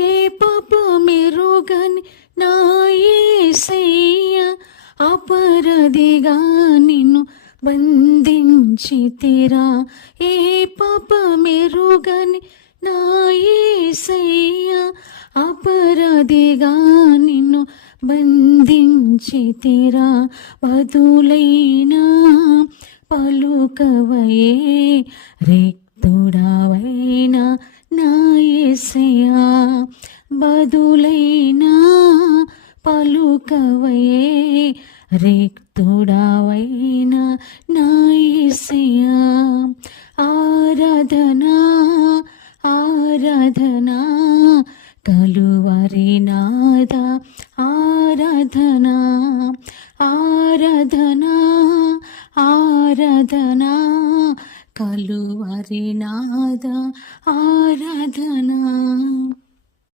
ఏ పాప మెరుగని నా యేసయ్య అపరాధిగా నిన్ను బంధించితిరా. ఏ పాప మెరుగని నా యేసయ్య అపరాధిగా నిన్ను బంధించితిరా. బదులైనా పలుకవయే రిక్తుడవైనా నా యేసయ్యా. బదులైనా పలుకవయే రిక్తుడవైనా నా యేసయ్యా. ఆరాధనా ఆరాధనా